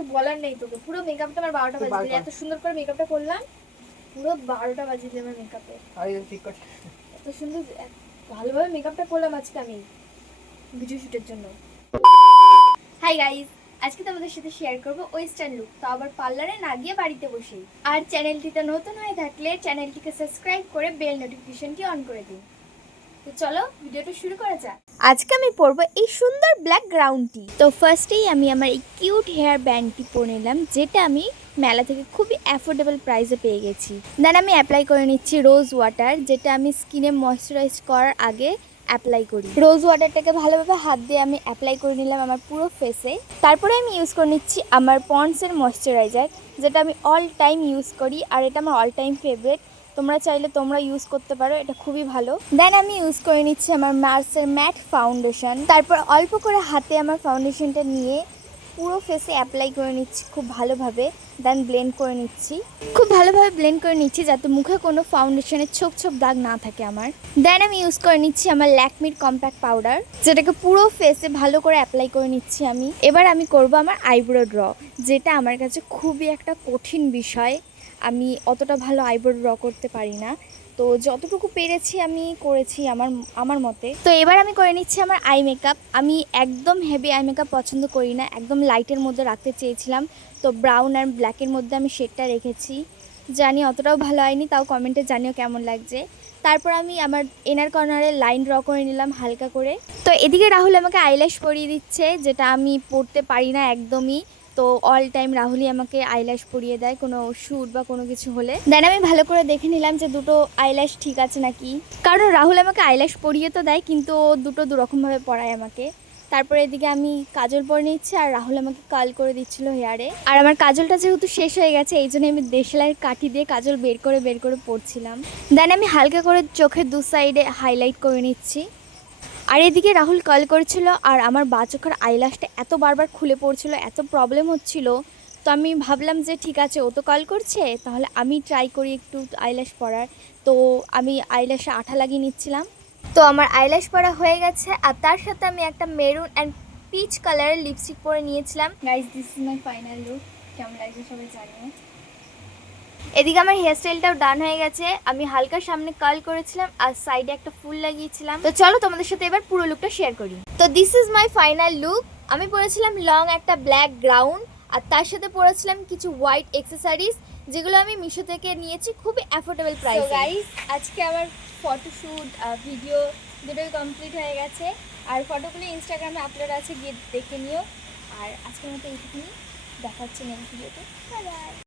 কিছু বলার নেই তোকে। পুরো মেকআপটা আমার 12টা বাজিয়ে দিলি। এত সুন্দর করে মেকআপটা করলাম, পুরো 12টা বাজিয়ে দিলি আমার মেকআপে। ঠিক করে এত সুন্দর ভালোভাবে মেকআপটা করলাম আজকে আমি ভিডিও শুটের জন্য। হাই গাইস, আজকে তোমাদের সাথে শেয়ার করবো ওয়েস্টার্ন লুক, তো আবার পার্লারে না গিয়ে বাড়িতে বসেই। আর চ্যানেলটিতে নতুন হয়ে থাকলে চ্যানেলটিকে সাবস্ক্রাইব করে বেল নোটিফিকেশনটি অন করে দিন। তো চলো ভিডিওটা শুরু করা যাক। আজকে আমি পরবো এই সুন্দর ব্ল্যাক গ্রাউন্ডটি। তো ফার্স্টেই আমি আমার এই কিউট হেয়ার ব্যান্ডটি পরে নিলাম, যেটা আমি মেলা থেকে খুবই অ্যাফোর্ডেবল প্রাইসে পেয়ে গেছি। দেন আমি অ্যাপ্লাই করে নিচ্ছি রোজ ওয়াটার, যেটা আমি স্কিনে ময়শ্চারাইজ করার আগে অ্যাপ্লাই করি। রোজ ওয়াটারটাকে ভালোভাবে হাত দিয়ে আমি অ্যাপ্লাই করে নিলাম আমার পুরো ফেসে। তারপরে আমি ইউজ করে নিচ্ছি আমার পন্ডসের ময়শ্চারাইজার, যেটা আমি অল টাইম ইউজ করি, আর এটা আমার অল টাইম ফেভারিট। তোমরা চাইলে তোমরা ইউজ করতে পারো, এটা খুবই ভালো। দেন আমি ইউজ করে নিচ্ছি আমার মার্সের ম্যাট ফাউন্ডেশন। তারপর অল্প করে হাতে আমার ফাউন্ডেশনটা নিয়ে পুরো ফেসে অ্যাপ্লাই করে নিচ্ছি খুব ভালোভাবে। দেন ব্লেন্ড করে নিচ্ছি, খুব ভালোভাবে ব্লেন্ড করে নিচ্ছি যাতে মুখে কোনো ফাউন্ডেশনের ছোপ ছোপ দাগ না থাকে আমার। দেন আমি ইউজ করে নিচ্ছি আমার ল্যাকমির কম্প্যাক্ট পাউডার, যেটাকে পুরো ফেসে ভালো করে অ্যাপ্লাই করে নিচ্ছি আমি। এবার আমি করব আমার আইব্রো ড্র, যেটা আমার কাছে খুবই একটা কঠিন বিষয়। আমি অতটা ভালো আইব্রো ড্র করতে পারি না, তো যতটুকু পেরেছি আমি করেছি আমার মতে। তো এবার আমি করে নিচ্ছি আমার আই মেকআপ। আমি একদম হেভি আই মেকআপ পছন্দ করি না, একদম লাইটের মধ্যে রাখতে চেয়েছিলাম, তো ব্রাউন আর ব্ল্যাকের মধ্যে আমি শেডটা রেখেছি। জানি অতটাও ভালো হয়নি, তাও কমেন্টে জানিও কেমন লাগছে। তারপর আমি আমার ইনার কর্নারে লাইন ড্র করে নিলাম হালকা করে। তো এদিকে রাহুল আমাকে আইল্যাশ পরিয়ে দিচ্ছে, যেটা আমি পরতে পারি না একদমই। তো অল টাইম রাহুলই আমাকে আইল্যাশ পরিয়ে দেয় কোনো শ্যুট বা কোনো কিছু হলে। দেন আমি ভালো করে দেখে নিলাম যে দুটো আইল্যাশ ঠিক আছে নাকি, কারণ রাহুল আমাকে আইল্যাশ পরিয়ে তো দেয়, কিন্তু ও দুটো দুরকমভাবে পরায় আমাকে। তারপরে এদিকে আমি কাজল পরে নিচ্ছি, আর রাহুল আমাকে কার্ল করে দিচ্ছিল হেয়ারে। আর আমার কাজলটা যেহেতু শেষ হয়ে গেছে, এই জন্য আমি দেশলাই কাঠি দিয়ে কাজল বের করে পরছিলাম। দেন আমি হালকা করে চোখের দু সাইডে হাইলাইট করে নিচ্ছি। আর এদিকে রাহুল কল করেছিল, আর আমার বাঁ চোখের আইল্যাশটা এত বারবার খুলে পড়ছিল, এত প্রবলেম হচ্ছিল। তো আমি ভাবলাম যে ঠিক আছে, ও তো কল করছে, তাহলে আমি ট্রাই করি একটু আইল্যাশ পরার। তো আমি আইল্যাশে আঠা লাগিয়ে নিচ্ছিলাম। তো আমার আইল্যাশ পরা হয়ে গেছে, আর তার সাথে আমি একটা মেরুন অ্যান্ড পিচ কালারের লিপস্টিক পরে নিয়েছিলাম। Guys, this is my final look. কেমন লাগছে সবাই জানিও। এদিকে আমার হেয়ারস্টাইলটাও ডান হয়ে গেছে। আমি হালকা সামনে কার্ল করেছিলাম আর সাইডে একটা ফুল লাগিয়েছিলাম। তো চলো তোমাদের সাথে এবার পুরো লুকটা শেয়ার করি। তো this is my final look. আমি পরেছিলাম লং একটা ব্ল্যাক গ্রাউন্ড, আর তার সাথে পরেছিলাম কিছু হোয়াইট অ্যাক্সেসরিজ, যেগুলো আমি মিশো থেকে নিয়েছি খুবই অ্যাফোর্ডেবল প্রাইসে। তো গাইস, আজকে আমার ফটোশ্যুট ভিডিও দুটোই কমপ্লিট হয়ে গেছে, আর ফটোগুলো ইনস্টাগ্রামে আপলোড আছে, গিয়ে দেখে নিও। আর আজকের মতো এইটুকুনি, দেখা হচ্ছে নেক্সট ভিডিওতে। Bye bye.